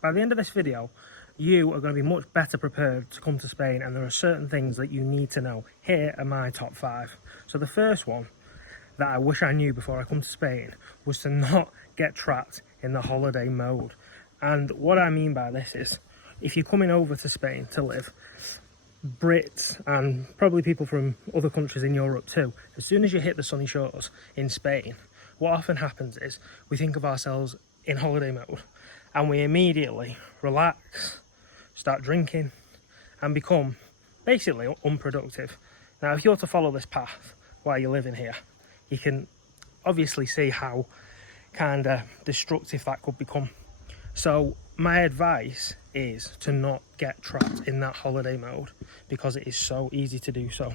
By the end of this video, you are going to be much better prepared to come to Spain, and there are certain things that you need to know. Here are my top 5. So the first one that I wish I knew before I come to Spain was to not get trapped in the holiday mode. And what I mean by this is, if you're coming over to Spain to live, Brits and probably people from other countries in Europe too, as soon as you hit the sunny shores in Spain, what often happens is we think of ourselves in holiday mode and we immediately relax, start drinking and become basically unproductive. Now, if you're to follow this path while you're living here, you can obviously see how kind of destructive that could become. So my advice is to not get trapped in that holiday mode, because it is so easy to do so.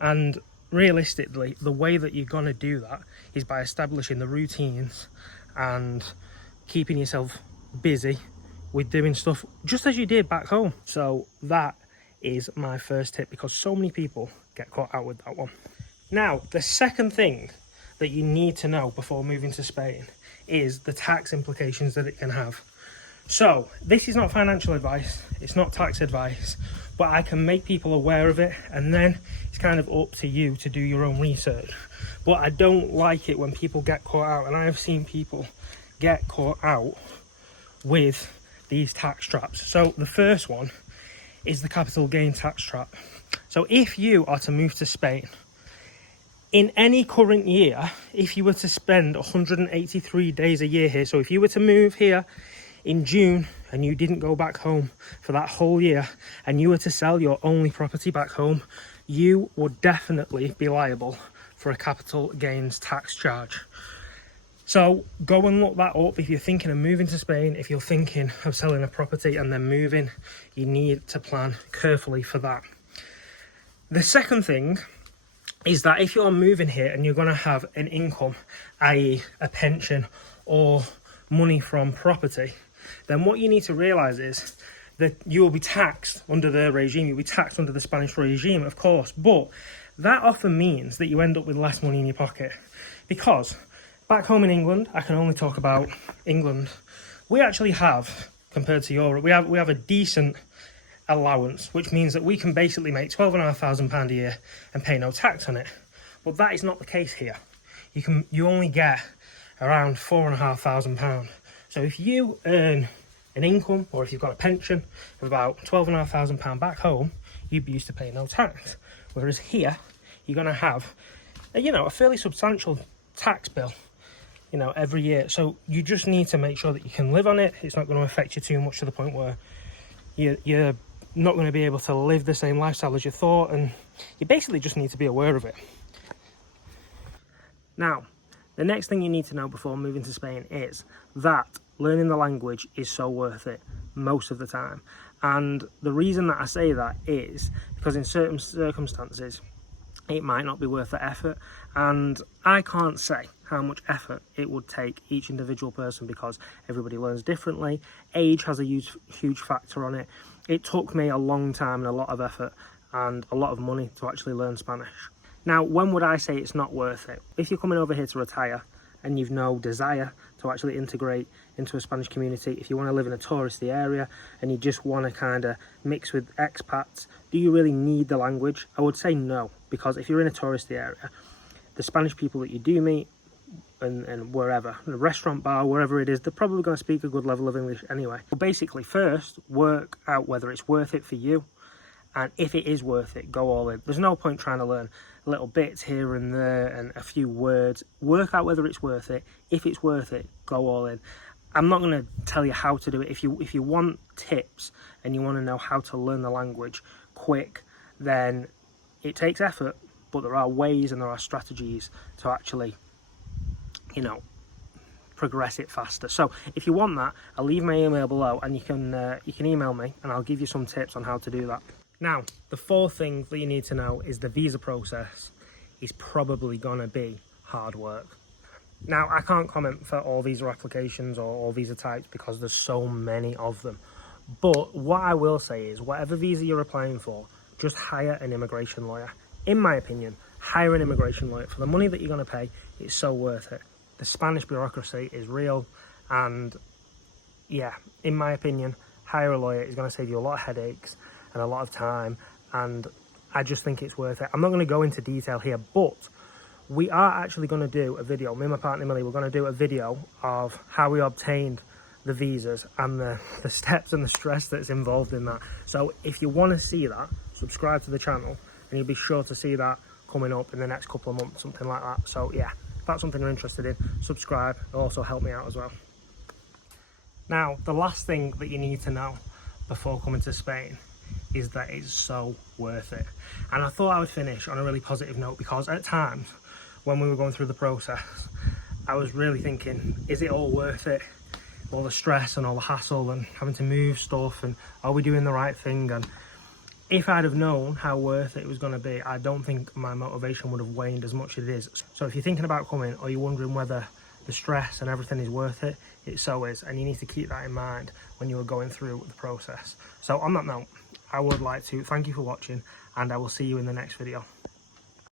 And realistically, the way that you're going to do that is by establishing the routines and keeping yourself busy with doing stuff just as you did back home. So that is my first tip, because so many people get caught out with that one. Now, the second thing that you need to know before moving to Spain is the tax implications that it can have. So this is not financial advice, it's not tax advice, but I can make people aware of it, and then it's kind of up to you to do your own research. But I don't like it when people get caught out, and I have seen people get caught out with these tax traps. So the first one is the capital gain tax trap. So if you are to move to Spain, in any current year, if you were to spend 183 days a year here, so if you were to move here in June and you didn't go back home for that whole year and you were to sell your only property back home, you would definitely be liable for a capital gains tax charge. So go and look that up if you're thinking of moving to Spain. If you're thinking of selling a property and then moving, you need to plan carefully for that. The second thing is that if you're moving here and you're going to have an income, i.e. a pension or money from property, then what you need to realise is that you will be taxed under their regime. You'll be taxed under the Spanish regime, of course, but that often means that you end up with less money in your pocket. Because back home in England, I can only talk about England, we actually have, compared to Europe, we have a decent allowance, which means that we can basically make £12,500 a year and pay no tax on it. But that is not the case here. You only get around £4,500. So if you earn an income, or if you've got a pension of about £12,500 back home, you'd be used to paying no tax. Whereas here, you're going to have a fairly substantial tax bill, every year. So you just need to make sure that you can live on it. It's not going to affect you too much to the point where you're not going to be able to live the same lifestyle as you thought, and you basically just need to be aware of it. Now, the next thing you need to know before moving to Spain is that learning the language is so worth it most of the time. And the reason that I say that is because in certain circumstances, it might not be worth the effort. And I can't say how much effort it would take each individual person, because everybody learns differently. Age has a huge factor on it. It took me a long time and a lot of effort and a lot of money to actually learn Spanish. Now, when would I say it's not worth it? If you're coming over here to retire and you've no desire to actually integrate into a Spanish community, if you want to live in a touristy area and you just want to kind of mix with expats, do you really need the language? I would say no, because if you're in a touristy area, the Spanish people that you do meet and wherever, the restaurant, bar, wherever it is, they're probably going to speak a good level of English anyway. But basically, first, work out whether it's worth it for you. And if it is worth it, go all in. There's no point trying to learn little bits here and there and a few words. Work out whether it's worth it. If it's worth it, go all in. I'm not going to tell you how to do it. If you want tips and you want to know how to learn the language quick, then it takes effort, but there are ways and there are strategies to actually, progress it faster. So if you want that, I'll leave my email below, and you can email me and I'll give you some tips on how to do that. Now, the fourth thing that you need to know is the visa process is probably going to be hard work. Now, I can't comment for all visa applications or all visa types because there's so many of them. But what I will say is, whatever visa you're applying for, just hire an immigration lawyer. In my opinion, hire an immigration lawyer. For the money that you're going to pay, it's so worth it. The Spanish bureaucracy is real, and yeah, in my opinion, hire a lawyer is going to save you a lot of headaches and a lot of time, and I just think it's worth it. I'm not going to go into detail here, but we are actually going to do a video. Me and my partner Millie, we're going to do a video of how we obtained the visas and the steps and the stress that's involved in that. So if you want to see that, subscribe to the channel and you'll be sure to see that coming up in the next couple of months, something like that. So yeah, if that's something you're interested in, subscribe. It'll also help me out as well. Now, the last thing that you need to know before coming to Spain is that it's so worth it. And I thought I would finish on a really positive note, because at times when we were going through the process, I was really thinking, is it all worth it? All the stress and all the hassle and having to move stuff, and are we doing the right thing? And if I'd have known how worth it was going to be, I don't think my motivation would have waned as much as it is. So if you're thinking about coming, or you're wondering whether the stress and everything is worth it, it so is, and you need to keep that in mind when you are going through the process. So on that note, I would like to thank you for watching, and I will see you in the next video.